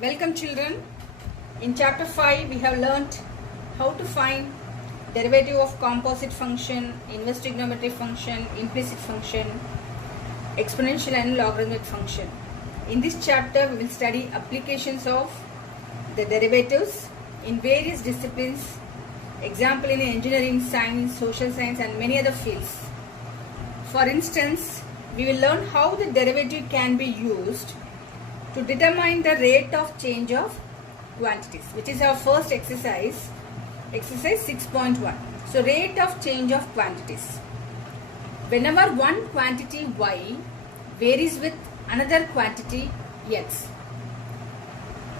Welcome children. In chapter 5 we have learnt how to find derivative of composite function, inverse trigonometric function, implicit function, exponential and logarithmic function. In this chapter we will study applications of the derivatives in various disciplines, example in engineering, science, social science and many other fields. For instance, we will learn how the derivative can be used to determine the rate of change of quantities, which is our first exercise 6.1. So rate of change of quantities. Whenever one quantity y varies with another quantity x,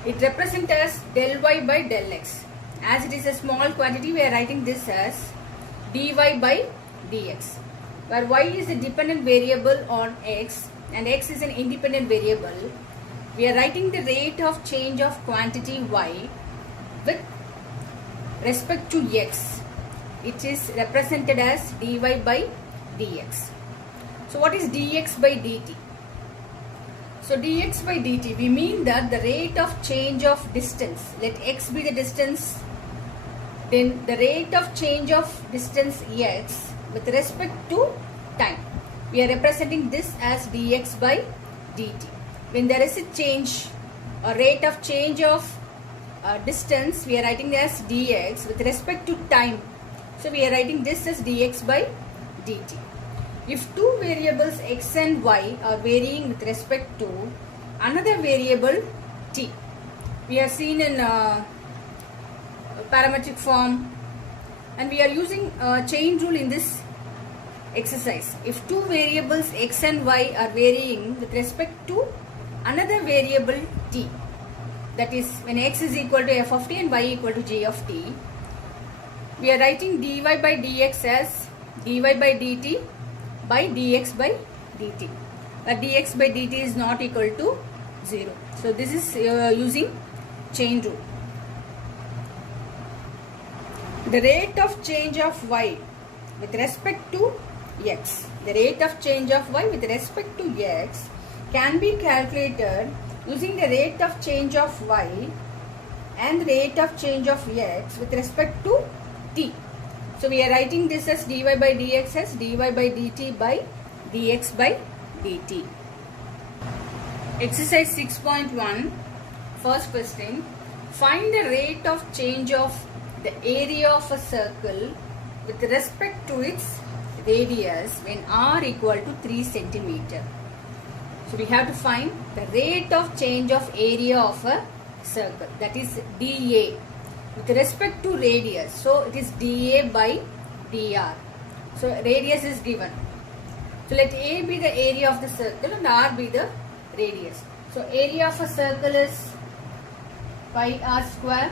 it represents as del y by del x. As it is a small quantity, we are writing this as dy by dx, where y is a dependent variable on x and x is an independent variable. We are writing the rate of change of quantity y with respect to x. It is represented as dy by dx. So what is dx by dt? So dx by dt, we mean that the rate of change of distance, let x be the distance, then the rate of change of distance x with respect to time. We are representing this as dx by dt. When there is a change or rate of change of distance, we are writing as dx with respect to time. So we are writing this as dx by dt. If two variables x and y are varying with respect to another variable t, we have seen in parametric form, and we are using chain rule in this exercise. If two variables x and y are varying with respect to another variable t, that is when x is equal to f of t and y equal to g of t, we are writing dy by dx as dy by dt by dx by dt, where dx by dt is not equal to 0. So this is using chain rule. The rate of change of y with respect to x, the rate of change of y with respect to x can be calculated using the rate of change of y and rate of change of x with respect to t. So we are writing this as dy by dx as dy by dt by dx by dt. Exercise 6.1, first question. Find the rate of change of the area of a circle with respect to its radius when r equal to 3 centimeter. So we have to find the rate of change of area of a circle, that is dA with respect to radius. So it is dA by dr. So radius is given. So let A be the area of the circle and r be the radius. So area of a circle is pi r square.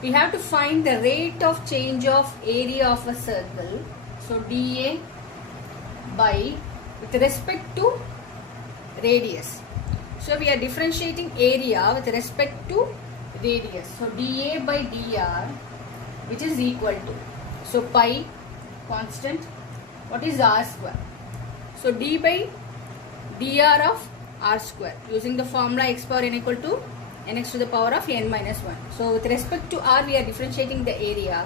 We have to find the rate of change of area of a circle. So dA by with respect to radius. So we are differentiating area with respect to radius. So dA by dr, which is equal to, so pi constant, what is r square? So d by dr of r square, using the formula x power n equal to nx to the power of n minus 1. So with respect to r we are differentiating the area.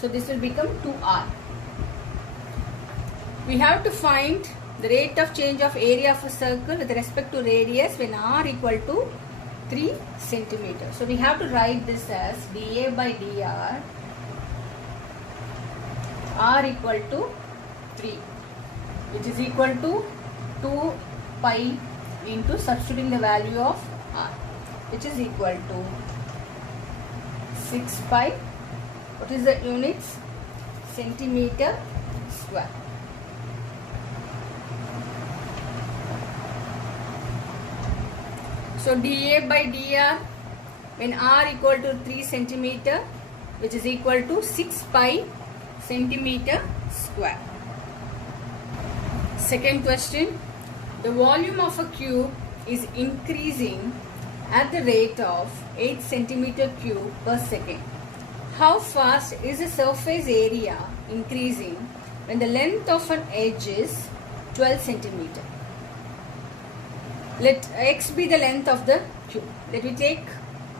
So this will become 2r. We have to find the rate of change of area of a circle with respect to radius when r equal to 3 centimeter. So we have to write this as dA by dr, r equal to 3, which is equal to 2 pi into substituting the value of r, which is equal to 6 pi, what is the units? Centimeter square. So dA by dr when r equal to 3 centimeter, which is equal to 6 pi centimeter square. Second question. The volume of a cube is increasing at the rate of 8 centimeter cube per second. How fast is the surface area increasing when the length of an edge is 12 centimeter? Let x be the length of the cube. Let me take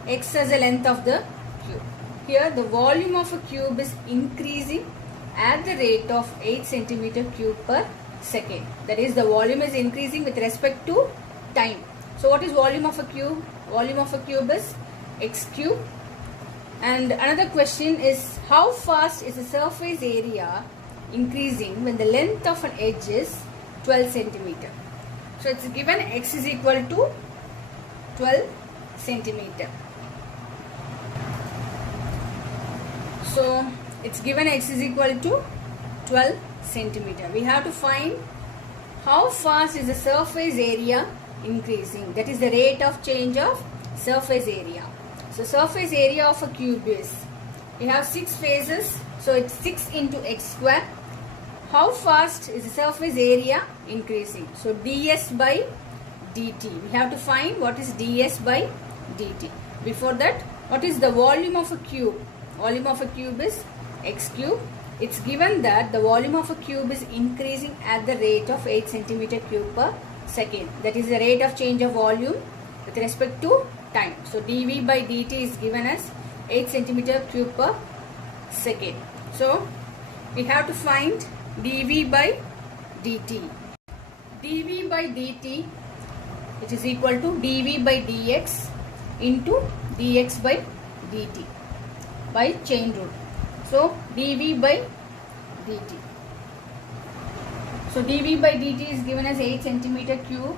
x as the length of the cube. Here the volume of a cube is increasing at the rate of 8 centimeter cube per second. That is, the volume is increasing with respect to time. So what is volume of a cube? Volume of a cube is x cube. And another question is, how fast is the surface area increasing when the length of an edge is 12 centimeter? So it's given x is equal to 12 centimeter. So it's given x is equal to 12 centimeter. We have to find how fast is the surface area increasing. That is the rate of change of surface area. So surface area of a cube is, we have 6 faces, so it's 6 into x square. How fast is the surface area increasing? So ds by dt. We have to find what is ds by dt. Before that, what is the volume of a cube? Volume of a cube is x cube. It's given that the volume of a cube is increasing at the rate of 8 centimeter cube per second. That is the rate of change of volume with respect to time. So dv by dt is given as 8 centimeter cube per second. So we have to find dv by dt. dv by dt, which is equal to dv by dx into dx by dt by chain rule. So dv by dt. So dv by dt is given as 8 centimeter cube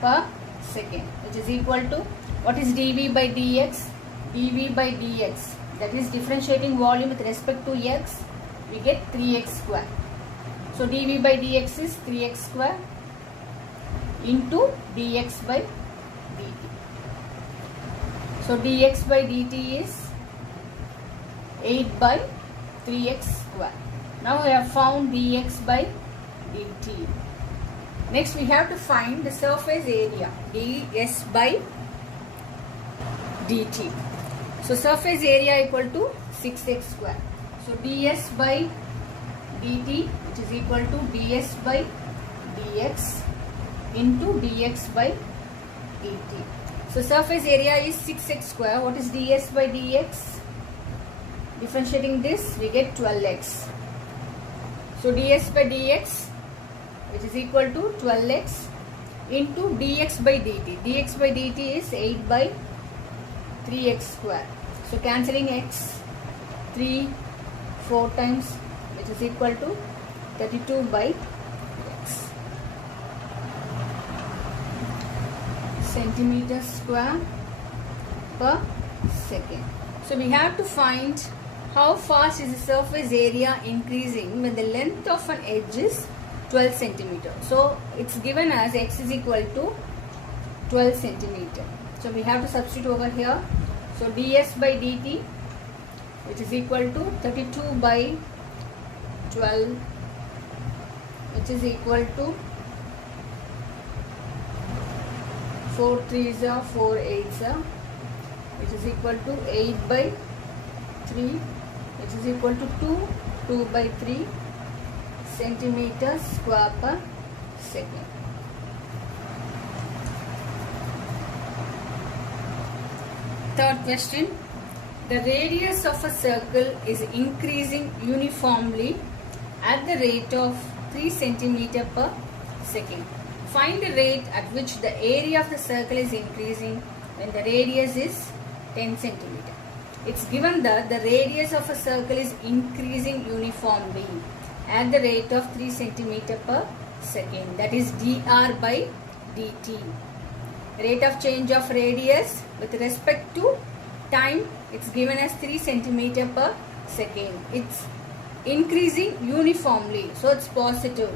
per second, which is equal to, what is dv by dx? dv by dx, that is differentiating volume with respect to x, we get 3x square. So dv by dx is 3x square into dx by dt. So dx by dt is 8 by 3x square. Now we have found dx by dt. Next we have to find the surface area, ds by dt. So surface area equal to 6x square. So ds by dt, which is equal to ds by dx into dx by dt. So surface area is 6x square. What is ds by dx? Differentiating this, we get 12x. So ds by dx, which is equal to 12x into dx by dt. dx by dt is 8 by 3x square. So cancelling x, 3, 4 times, which is equal to 32 by x. Centimeter square per second. So we have to find how fast is the surface area increasing when the length of an edge is 12 centimeter. So it's given as x is equal to 12 centimeter. So we have to substitute over here. So ds by dt, which is equal to 32 by 12, which is equal to 4 3s are 4 8s are, which is equal to 8 by 3, which is equal to 2 by 3 centimeters square per second. Third question. The radius of a circle is increasing uniformly at the rate of 3 centimeter per second. Find the rate at which the area of the circle is increasing when the radius is 10 centimeter. It's given that the radius of a circle is increasing uniformly at the rate of 3 centimeter per second. That is dr by dt. Rate of change of radius with respect to time, it's given as 3 centimeter per second. It's increasing uniformly, so it's positive.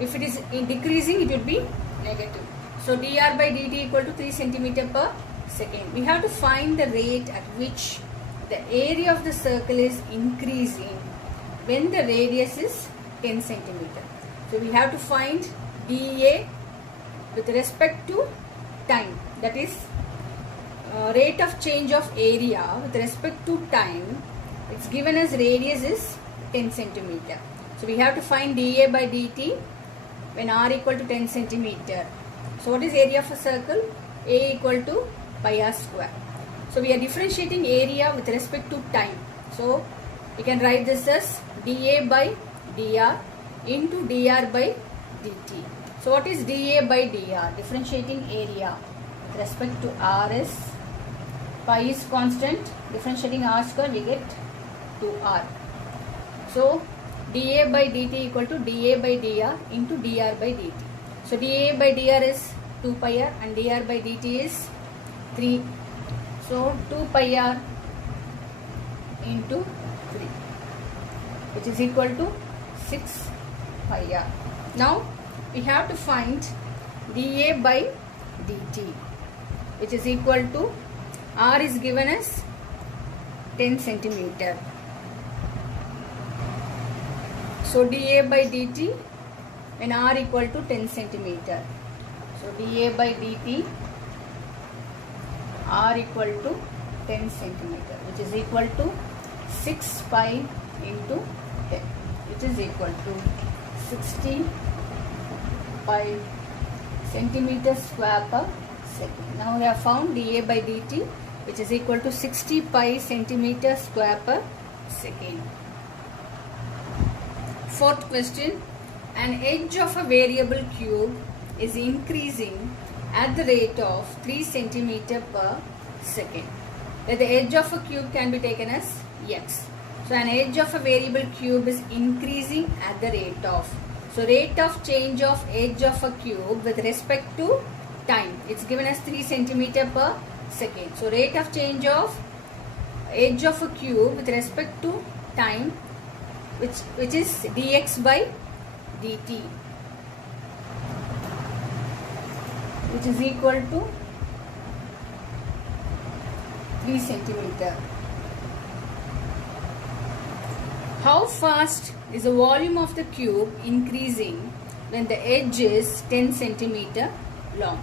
If it is decreasing, it will be negative. So dr by dt equal to 3 centimeter per second. We have to find the rate at which the area of the circle is increasing when the radius is 10 centimeter. So we have to find dA with respect to time, that is rate of change of area with respect to time. It's given as radius is 10 centimeter. So we have to find dA by dt when r equal to 10 centimeter. So what is area of a circle? A equal to pi r square. So we are differentiating area with respect to time. So we can write this as dA by dr into dr by dt. So what is dA by dr? Differentiating area with respect to r is pi is constant. Differentiating r square we get 2r. So dA by dt equal to dA by dr into dr by dt. So dA by dr is 2 pi r and dr by dt is 3. So 2 pi r into 3, which is equal to 6 pi r. Now we have to find dA by dt, which is equal to r is given as 10 centimeter. So dA by dt when r equal to 10 centimeter. So dA by dt r equal to 10 centimeter, which is equal to 6 pi into 10, which is equal to 60 pi centimeter square per second. Now we have found dA by dt, which is equal to 60 pi centimeter square per second. Fourth question. An edge of a variable cube is increasing at the rate of 3 centimeter per second. Where the edge of a cube can be taken as x. So an edge of a variable cube is increasing at the rate of. So rate of change of edge of a cube with respect to time. It's given as 3 centimeter per second. So rate of change of edge of a cube with respect to time, which is dx by dt, which is equal to 3 centimeter. How fast is the volume of the cube increasing when the edge is 10 centimeter long?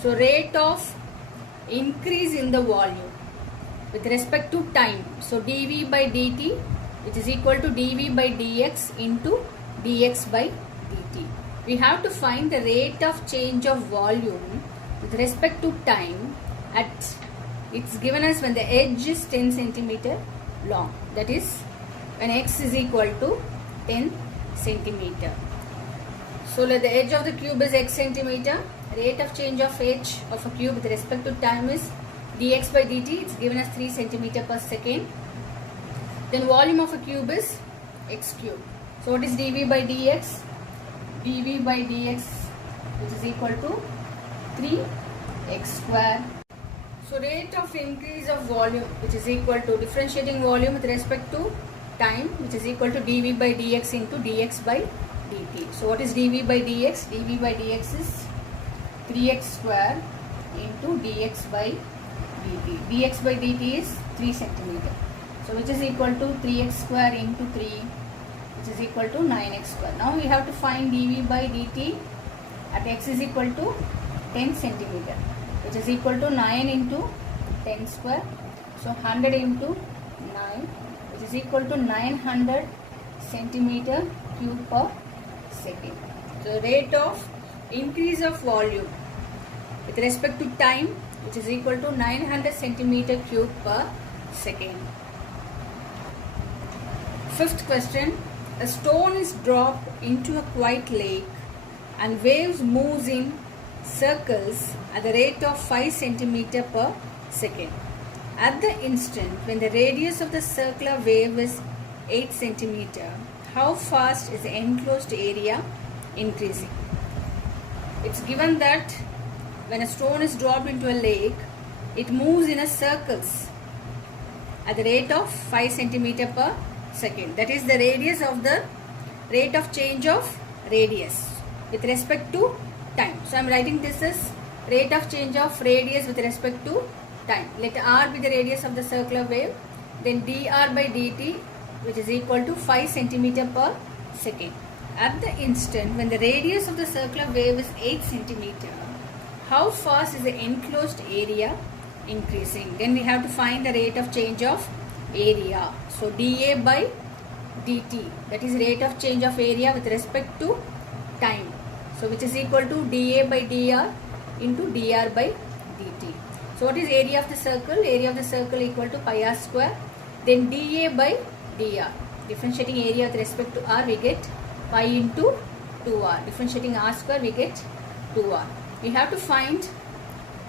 So rate of increase in the volume with respect to time. So dV by dt, which is equal to dV by dx into dx by dt. We have to find the rate of change of volume with respect to time at, it's given as when the edge is 10 centimeter long. That is when x is equal to 10 centimeter. So let the edge of the cube is x centimeter. Rate of change of edge of a cube with respect to time is dx by dt. It's given as 3 centimeter per second. Then volume of a cube is x cube. So what is dV by dx? dV by dx, which is equal to 3x square. So rate of increase of volume, which is equal to differentiating volume with respect to time, which is equal to dV by dx into dx by dt. So what is dV by dx? dV by dx is 3x square into dx by dt. dx by dt is 3 centimeter. So which is equal to 3x square into 3, which is equal to 9x square. Now we have to find dV by dt at x is equal to 10 centimeter, which is equal to 9 into 10 square. So 100 into 9, which is equal to 900 centimeter cube per second. So rate of increase of volume with respect to time, which is equal to 900 centimeter cube per second. Fifth question. A stone is dropped into a quiet lake and waves moves in circles at the rate of 5 centimeter per second. At the instant when the radius of the circular wave is 8 centimeter, how fast is the enclosed area increasing? It's given that when a stone is dropped into a lake, it moves in a circles at the rate of 5 centimeter per second. That is the radius of the rate of change of radius with respect to time. So I am writing this as rate of change of radius with respect to time. Let r be the radius of the circular wave, then dr by dt, which is equal to 5 centimeter per second. At the instant when the radius of the circular wave is 8 centimeter, how fast is the enclosed area increasing? Then we have to find the rate of change of area. So dA by dt, that is rate of change of area with respect to time. So which is equal to dA by dr into dr by dt. So what is area of the circle? Area of the circle equal to pi r square. Then dA by dr. Differentiating area with respect to r, we get pi into 2r. Differentiating r square, we get 2r. We have to find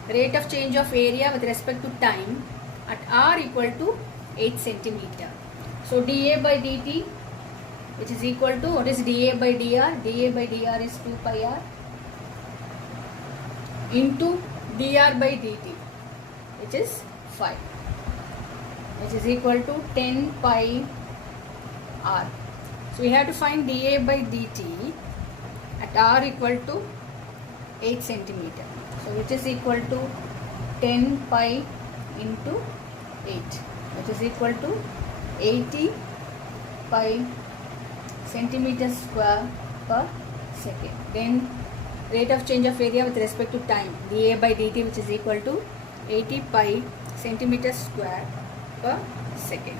rate of change of area with respect to time at r equal to 8 centimeter. So dA by dt, which is equal to, what is dA by dr? dA by dr is 2 pi r into dr by dt, which is 5, which is equal to 10 pi r. So we have to find dA by dt at r equal to 8 centimeter. So which is equal to 10 pi into 8, which is equal to 80 pi centimeters square per second. Then rate of change of area with respect to time, dA by dt, which is equal to 80 pi centimeters square per second.